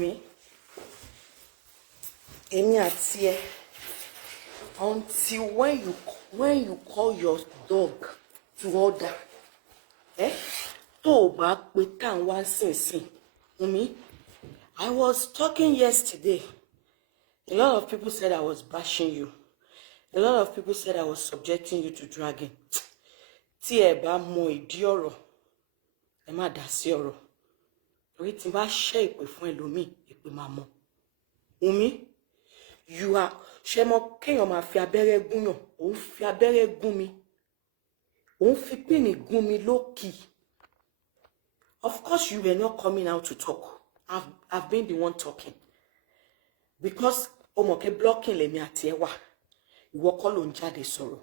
Wumi, èmi àti ẹ, until when you call your dog to order, tó o bá pe tán wá sínsìn. Wumi, I was talking yesterday. A lot of people said I was bashing you. A lot of people said I was subjecting you to dragging. Tí ẹ bá mọ ìdí ọ̀rọ̀, ẹ má dá sí ọ̀rọ̀. Torí tí bá ṣe ìpè fún ẹlòmíì, ìpè máa mọ. Wumi, you are ṣé mo kéèyàn máa fi abẹ́rẹ́ gúnyàn, òun fi abẹ́rẹ́ gún mi. Òun fi píìnì gún mi lókì. Of course you were not coming out to talk. I've been the one talking. Because omoke blocking lèmi àti ẹ wà. Ìwọ kọ́ ló ń jáde sọ̀rọ̀.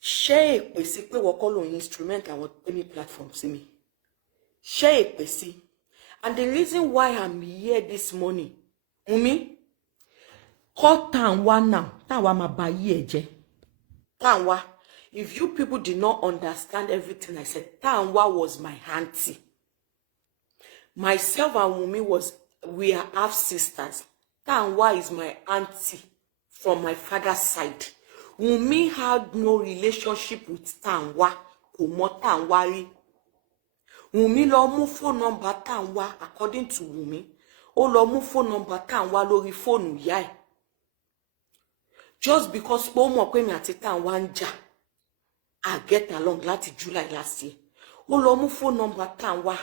Ṣé èpè sí pé ìwọ kọ́ ló ń instrument àwọn any platform sí mi? Ṣé èpè sí? And the reason why I'm here this morning, Wumi, call Tanwa now. Tanwa ma ba yi eje. Tanwa, if you people did not understand everything I said, Tanwa was my auntie. Myself and Wumi we are half sisters. Tanwa is my auntie from my father's side. Wumi had no relationship with Tanwa. Kò mọ̀ Tanwa rí. Wumi lọ mú phone number Tanwa according to Wumi. Ó lọ mú phone number Tanwa lórí phone ìyá ẹ̀. Just because ó mọ̀ pé mi àti Tanwa ń jà. I get along láti July last year. Ó lọ mú phone number Tanwa.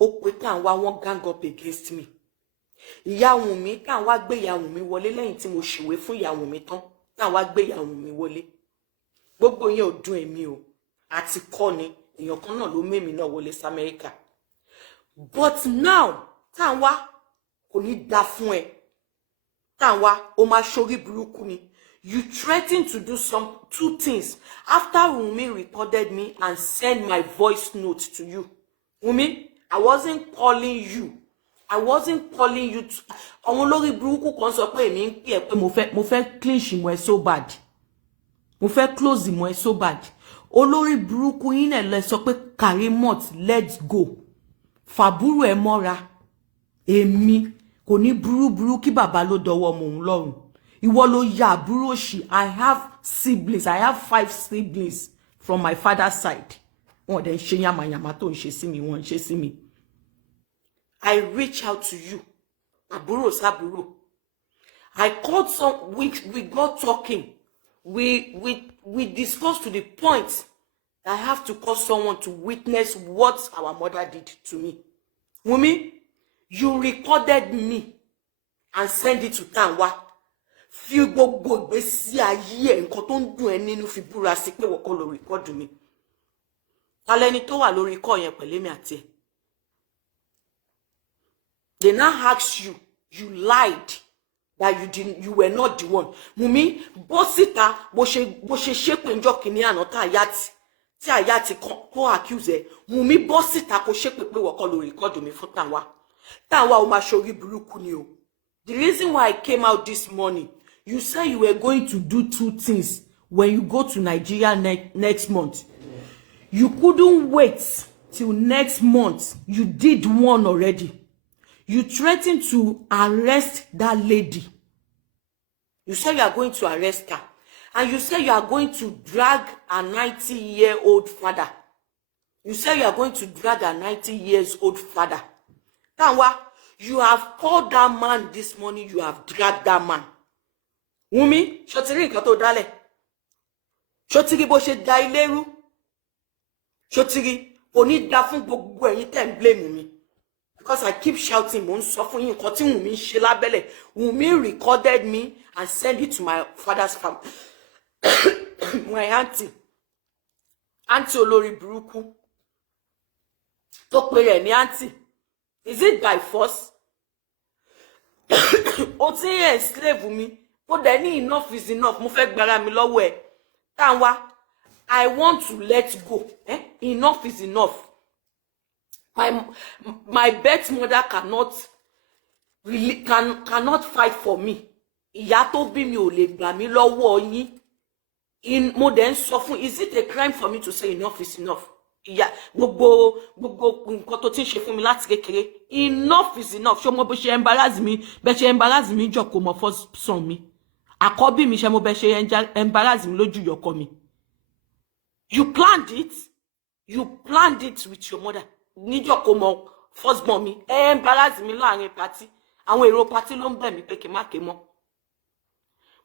Ó pè Tanwa wọ́n gang up against me. Ìyá Wumi, Tanwa gbé ìyá Wumi wọlé lẹ́yìn tí mo ṣèwé fún ìyá Wumi tán. Tanwa gbé ìyá Wumi wọlé. Gbogbo yẹn ò dùn èmi o. Àti kọ́ ni èèyàn kan náà ló mẹ́mi náà wọlé sí America. But now, Tanwa kò ní dá fún ẹ. Tanwa, ó máa ṣorí burúkú ni. You threatened to do two things after Wumi recorded me and sent my voice note to you. Wumi, I wasn't calling you. I wasn't calling you to... Àwọn olórí burúkú kan sọ pé èmi ń pè ẹ́ pé mo fẹ́ clinch ìmọ̀ ẹ so bad. Mo fẹ́ close ìmọ̀ ẹ so bad. Olórí burúkú yín ẹ̀ lẹ sọ pé Karimot, let's go. Fàbúrò ẹ mọ́ra. Èmi kò ní burú kí bàbá ló dọwọ́ mò ń lọ́rùn. Ìwọ ló ya àbúrò ṣì. I have siblings. I have 5 siblings from my father's side. Wọ́n dẹ̀ ń ṣe yamayama tó ń ṣe sí mi, wọ́n ń ṣe sí mi. I reach out to you. Àbúrò sábúrò. I called we got talking. We discussed to the point that I have to call someone to witness what our mother did to me. Wumi, you recorded me and send it to Tanwa. Fi gbogbo ìgbésí ayé ẹ̀ nǹkan tó ń dùn ẹ́ nínú fi búra sí pé wọ́n kọ́ ló record mi. Talẹ́ni tó wà lórí call yẹn pẹ̀lú mi àti ẹ̀. They now ask you, you lied that you were not the one. Wumi, bó síta bó ṣe ṣépè ńjọ́ kìíní àná tí àyàtì kó accuse ẹ. Wumi, bó síta kó ṣépè pé wọ́n kọ́ ló record mi fún Tanwa. Tanwa ó máa ṣorí burúkú ni o. The reason why I came out this morning, you said you were going to do 2 things when you go to Nigeria next month. You couldn't wait till next month. You did one already. You threatened to arrest that lady. You said you are going to arrest her. And you said you are going to drag a 90-year-old father. You said you are going to drag a 90-years-old father. Tanwa, you have called that man this morning. You have dragged that man. Wumi, ṣotiri nǹkan tó dálẹ̀. Ṣotiri bó ṣe da ilé rú. Ṣotiri kò ní dá fún gbogbo ẹ̀yin tẹ́ ń blame mi. Because I keep shouting, mo ń sọ fún yín nǹkan tí Wumi ṣe lábẹ́lẹ̀. Wumi recorded me and sent it to my father's family. My auntie. Auntie olórí burúkú. Tó pè rẹ̀ ní auntie. Is it by force? Ó ti ń enslave mi. Ó dẹ̀ ní enough is enough. Mo fẹ́ gbára mi lọ́wọ́ ẹ̀. Tanwa, I want to let go. Enough is enough. My birth mother cannot fight for me. Ìyá tó bí mi ò lè gbà mí lọ́wọ́ yín. Mo dẹ̀ ń sọ fún, is it a crime for me to say enough is enough? ìyá gbogbo nǹkan tó ti ń ṣe fún mi láti kékeré. Enough is enough. Ṣé mo bó ṣe embarrass mi, bẹ́ ṣe embarrass mi jọ kó mọ first son mi. Àkọ́bí mi ṣé mo bẹ́ ṣe embarrass mi lójú yọkọ mi. You planned it. You planned it with your mother. Níjọ́ kó mọ first born mi. Embarrass mi láàrin party. Àwọn èrò party ló ń bẹ̀ mí pé kí n má ké mọ́.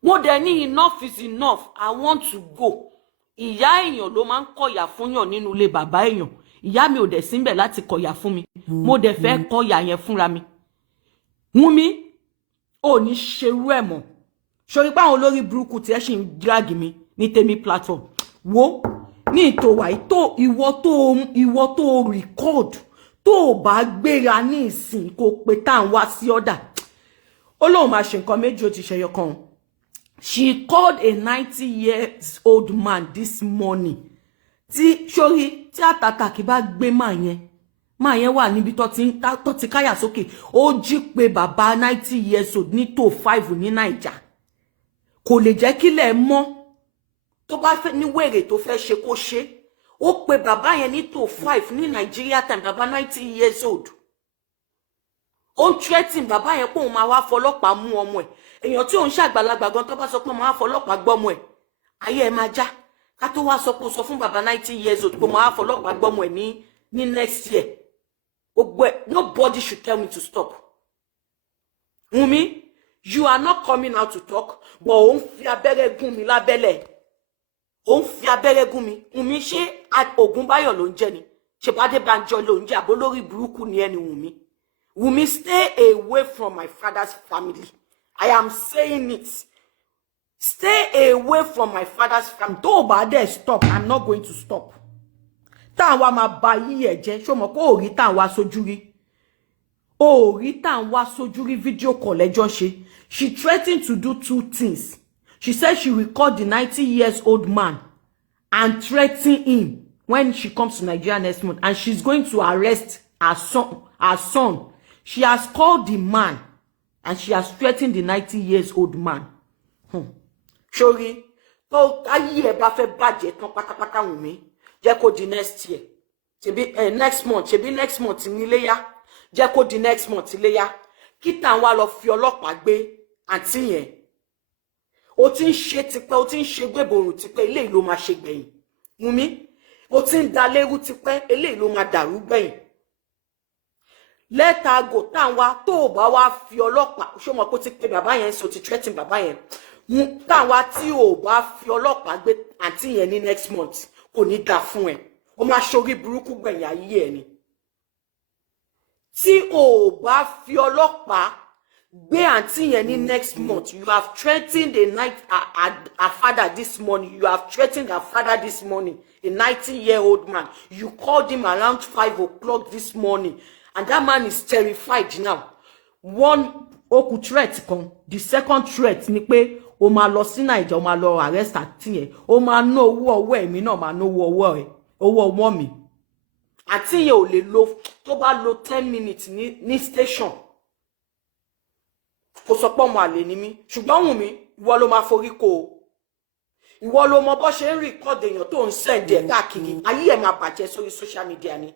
Mo dẹ̀ ní enough is enough. I want to go. Ìyá èèyàn ló máa ń kọ̀yà fún yàn nínú ilé bàbá èèyàn. Ìyá mi ò dẹ̀ sí ńbẹ̀ láti kọ̀yà fún mi. Mo dẹ̀ fẹ́ kọ̀yà yẹn fúnra mi. Wumi, ò ní ṣerú ẹ̀ mọ́. Sori pé àwọn olórí burúkú tí ẹ ṣì ń drag mi ní tèmi platform. Wo ní ìtòwà ìwọ tó record tó bá gbéra ní ìsìn kó pe tá ń wá sí ọ̀dà. Ó lóun máa ṣe nǹkan méjì ó ti ṣẹyọ kan. She called a 90-year-old man this morning. Sori tí àtàtà kì bá gbé máa yẹn wà níbi tó ti káyà sókè. Ó jí pé bàbá 90 years old ní tó 5 ní Naija. Kò lè jẹ́ kílẹ̀ mọ́. Tó bá fẹ́ ní wèrè tó fẹ́ ṣe kó ṣe. Ó pe bàbá yẹn ní tó 5 ní Nigeria time, bàbá 90 years old. Ó ń threaten bàbá yẹn pé òun máa wá fọlọ́pàá mú ọmọ ẹ̀. Èèyàn tí òun ṣàgbàlagbà gan tó bá sọ pé máa fọlọ́pàá gbọ́mọ ẹ̀. Ayé ẹ̀ máa já. Ká tó wá sọ pé ó sọ fún bàbá 90 years old pé máa fọlọ́pàá gbọ́mọ ẹ̀ ní next year. Nobody should tell me to stop. Wumi, you are not coming out to talk, but òun fi abẹ́rẹ́ gún mi lábẹ́lẹ̀. Òun fi abẹ́rẹ́ gún mi. Wumi, ṣé Ògúnbáyọ̀ ló ń jẹ́ ni? Ṣé Bádébánjọ ló ń jẹ́ àbó lórí burúkú ni ẹni Wumi? Wumi, stay away from my father's family. I am saying it. Stay away from my father's family. Tó bá dé stop, I'm not going to stop. Tá wa máa ba yí ẹ̀ jẹ́, ṣó mọ̀ kó ó rí tá wa sójú rí. Ó rí tá wa sójú rí video call ẹjọ́ ṣe. She threatened to do 2 things. She said she will call the 90-year-old man and threaten him when she comes to Nigeria next month, and she's going to arrest her son. She has called the man and she has threatened the 90-year-old man. Sori, tó ayé ẹ bá fẹ́ bàjẹ́ tán pátápátá Wùmí, jẹ́ kó di next year. Next month, next month ní Iléyá. Jẹ́ kó di next month Iléyá. Kí tàn wá lọ fi ọlọ́pàá gbé àǹtí yẹn. Ó ti ń ṣe tipẹ́, ó ti ń ṣe gbébòrùn tipẹ́, eléyìí ló máa ṣe gbẹ̀yìn. Wùmí, ó ti ń da lérú tipẹ́, eléyìí ló máa dàrú gbẹ̀yìn. Let her go. Tàn wá tó bá wá fi ọlọ́pàá, ṣó mọ̀ kó ti pé bàbá yẹn so ti threaten bàbá yẹn. Tàn wá tí ò bá fi ọlọ́pàá gbé àǹtí yẹn ní next month, kò ní dá fún ẹ. Ó máa ṣorí burúkú gbẹ̀yìn ayé ẹ ni. Tí ò bá fi ọlọ́pàá gbé àǹtí yẹn ní next month, you have threatened her father this morning. You have threatened her father this morning, a 90-year-old man. You called him around 5 o'clock this morning. And that man is terrified now. One oku threat kan. The second threat ni pé o máa lọ sí Naija, o máa lọ arrest àǹtí yẹn. O máa ná owó ọwọ́ èmi náà máa ná owó ọwọ́ ẹ̀. Owó ọwọ́ mi. Àǹtí yẹn ò lè lò tó bá lò 10 minutes ní station. Kò sọ pé ọmọ àlè ni mí. Ṣùgbọ́n Wùmí, ìwọ ló máa forí kó o. Ìwọ ló mọ bó ṣe ń record èèyàn tó ń send ẹ̀ káàkiri. Ayé ẹ̀ máa bàjẹ́ sórí social media ni.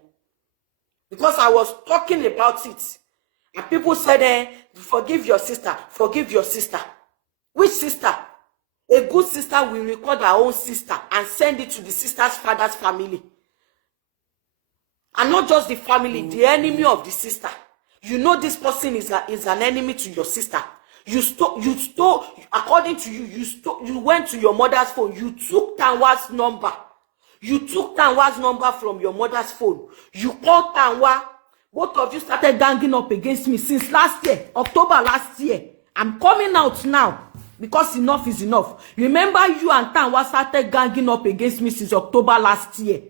Because I was talking about it. And people said, forgive your sister. Forgive your sister. Which sister? A good sister will record her own sister and send it to the sister's father's family. And not just the family, the enemy of the sister. You know this person is an enemy to your sister. You stole, according to you, you went to your mother's phone. You took Tanwa's number. You took Tanwa's number from your mother's phone. You called Tanwa. Both of you started ganging up against me since last year, October last year. I'm coming out now because enough is enough. Remember, you and Tanwa started ganging up against me since October last year.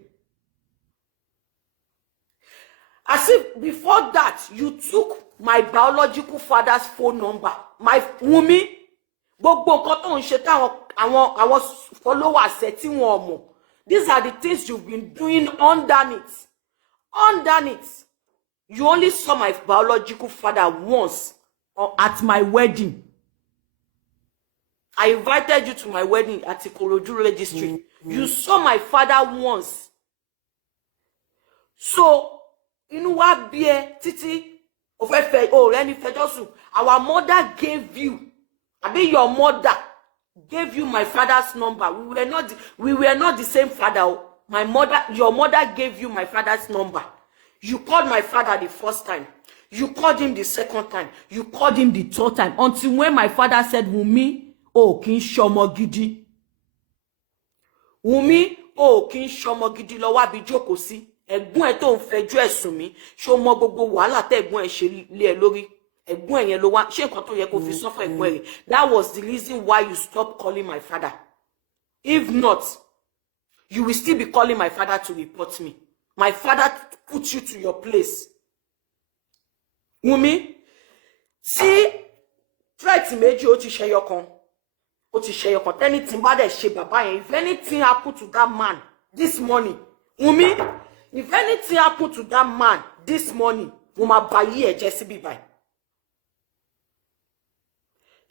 As if before that, you took my biological father's phone number. My Wumi, gbogbo nǹkan tó ń ṣe àwọn followers ẹ tí wọ́n mọ̀. These are the things you've been doing underneath. Underneath. You only saw my biological father once at my wedding. I invited you to my wedding at Ikorodu Registry. You saw my father once. So inú wa bí ẹ títí o fẹ́ o rẹ ní fẹjọ́ sùn. Our mother gave you, your mother gave you my father's number. We were not the same father. Your mother gave you my father's number. You called my father the first time. You called him the second time. You called him the third time. Until when my father said, Wumi, oh, kì í ṣọmọ gidi. Wumi, oh, kì í ṣọmọ gidi lọ wá bí jókòó sí. Ẹ̀gbọ́n ẹ̀ tó ń fẹjọ́ ẹ̀sùn mi. Ṣó mọ gbogbo wàhálà tẹ́ ẹ̀gbọ́n ẹ̀ ṣe lé ẹ lórí. Ẹ̀gbọ́n ẹ̀ yẹn ló wá. Ṣé nǹkan tó yẹ kó fi sọ fún ẹ̀gbọ́n ẹ̀ rẹ̀? That was the reason why you stopped calling my father. If not, you will still be calling my father to report me. My father put you to your place. Wumi, see, threat méjì ó ti ṣẹyọ kan. Ó ti ṣẹyọ kan. Anything bá dẹ̀ ṣe bàbá yẹn, if anything happened to that man this morning, Wumi, if anything happened to that man this morning, mo máa bá yí ẹ̀jẹ̀ síbí báyìí.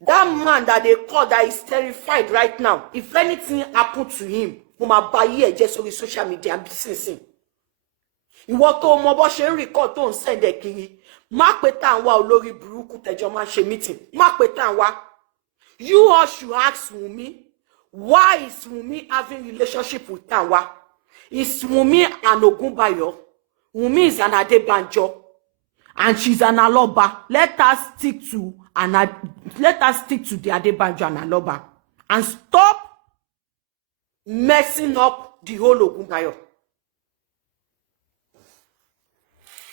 That man that they call that is terrified right now, if anything happened to him, mo máa bá yí ẹ̀jẹ̀ sórí social media bí sínsìn. Ìwọ tó mọ bó ṣe ń record tó ń send ẹ kiri. Má pé tá ń wá olórí burúkú tẹ́jọ́ máa ṣe meeting. Má pé tá ń wá. You all should ask Wumi, why is Wumi having relationship with Tanwa? Is Wumi an Ogunbayo? Wumi is an Adebanjo, and she's an Aloba. Let us stick to the Adebanjo and Aloba, and stop messing up the whole Ogunbayo.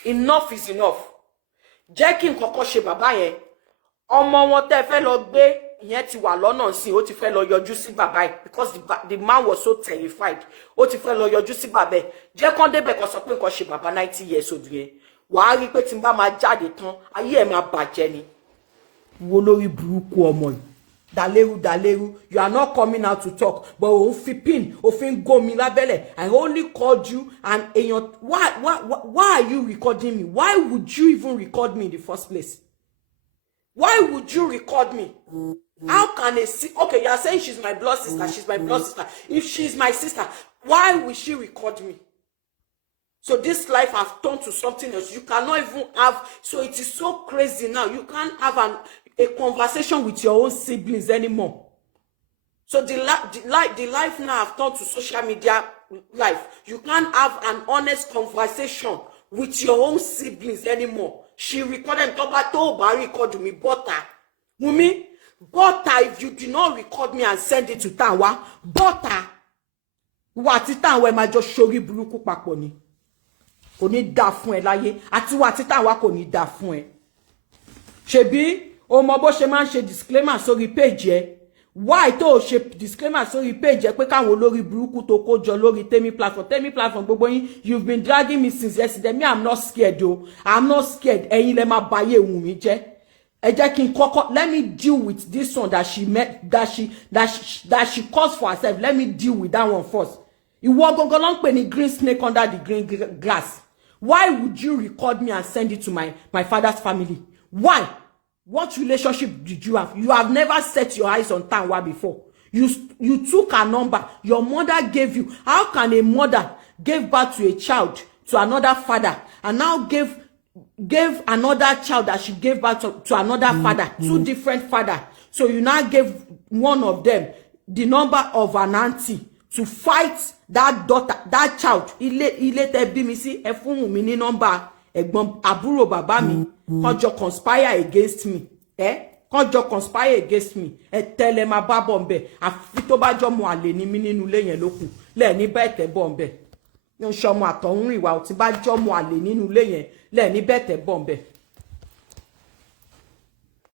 Enough is enough. Jẹ́ kí nǹkan kan ṣe bàbá yẹn. Ọmọ wọn tẹ́ fẹ́ lọ gbé ìyẹn ti wà lọ́nà sí, ó ti fẹ́ lọ yọjú sí bàbá yẹn because the man was so terrified. Ó ti fẹ́ lọ yọjú sí bàbá yẹn. Jẹ́ kán débẹ̀ kó sọ pé nǹkan ṣe bàbá 90 years old yẹn. Wàá rí pé tí n bá máa jáde tán, ayé ẹ̀ máa bàjẹ́ ni. Wo lórí burúkú ọmọ yìí. Daleru, you are not coming out to talk, but ofin go mi labele. I only called you and why are you recording me? Why would you even record me in the first place? Why would you record me? How can okay, you are saying she's my blood sister, she's my blood sister. If she's my sister, why will she record me? So this life has turned to something else. You cannot even have, so it is so crazy now. You can't have a conversation with your own siblings anymore. So the life now have turned to social media life. You can't have an honest conversation with your own siblings anymore. She recorded record me, butter. Wumi, butter, if you do not record me and send it to Tanwa, butter. What it Tanwa ma just shori buruku papọ̀ ni. Kò ní dá fún ẹ láyé. Àti what it Tanwa kò ní dá fún ẹ. Ṣebí o mọ bó ṣe máa ń ṣe disclaimer sórí page ẹ. Why tó ṣe disclaimer sórí page ẹ pé káwọn olórí burúkú tó kó jọ lórí Temi platform gbogbo yín, you've been dragging me since yesterday. Me, I'm not scared though. I'm not scared. Ẹ̀yin lẹ máa báyé Wumi jẹ́. Ẹ jẹ́ kí n kọ́kọ́, let me deal with this one that she caused for herself. Let me deal with that one first. Ìwọ gangan ló ń pè ní green snake under the green grass. Why would you record me and send it to my father's family? Why? What relationship did you have? You have never set your eyes on Tanwa before. You took a number. Your mother gave you. How can a mother give birth to a child to another father and now give another child that she gave birth to another father, two different fathers? So you now gave one of them the number of an auntie to fight that daughter, that child. Ile te bí mi sí ẹ fún mi ní number ẹ̀gbọ́n àbúrò bàbá mi. Kọjọ conspire against me. Kọjọ conspire against me. Tẹ́lẹ̀ ma bá bombe. Àfi tó bá jọ mo àlè ní mi nínú ilé yẹn lókù. Le ní bẹ́tẹ̀ bombe. Yo ṣọmọ àtọ̀hún ìwà ó ti bá jọ mo àlè nínú ilé yẹn. Le ní bẹ́tẹ̀ bombe.